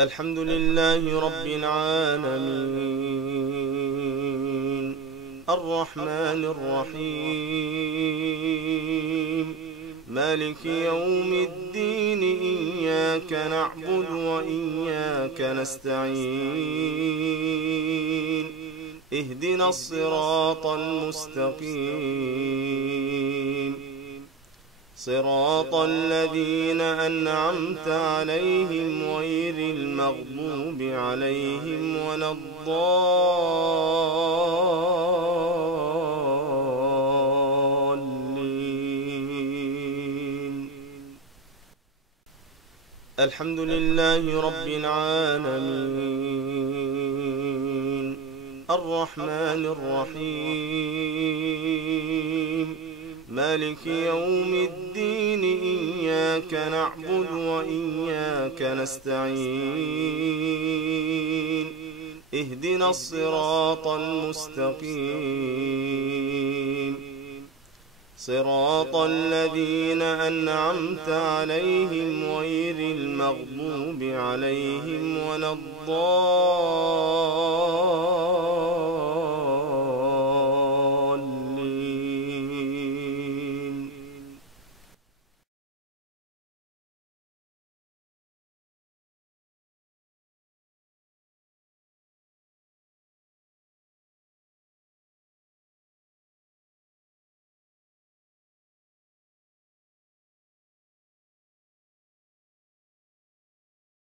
الحمد لله رب العالمين، الرحمن الرحيم، مالك يوم الدين. إياك نعبد وإياك نستعين، اهدنا الصراط المستقيم، صراط الذين أنعمت عليهم غير المغضوب عليهم ولا الضالين. الحمد لله رب العالمين، الرحمن الرحيم، مالك يوم الدين. إياك نعبد وإياك نستعين، اهدنا الصراط المستقيم، صراط الذين أنعمت عليهم غير المغضوب عليهم ولا الضالين.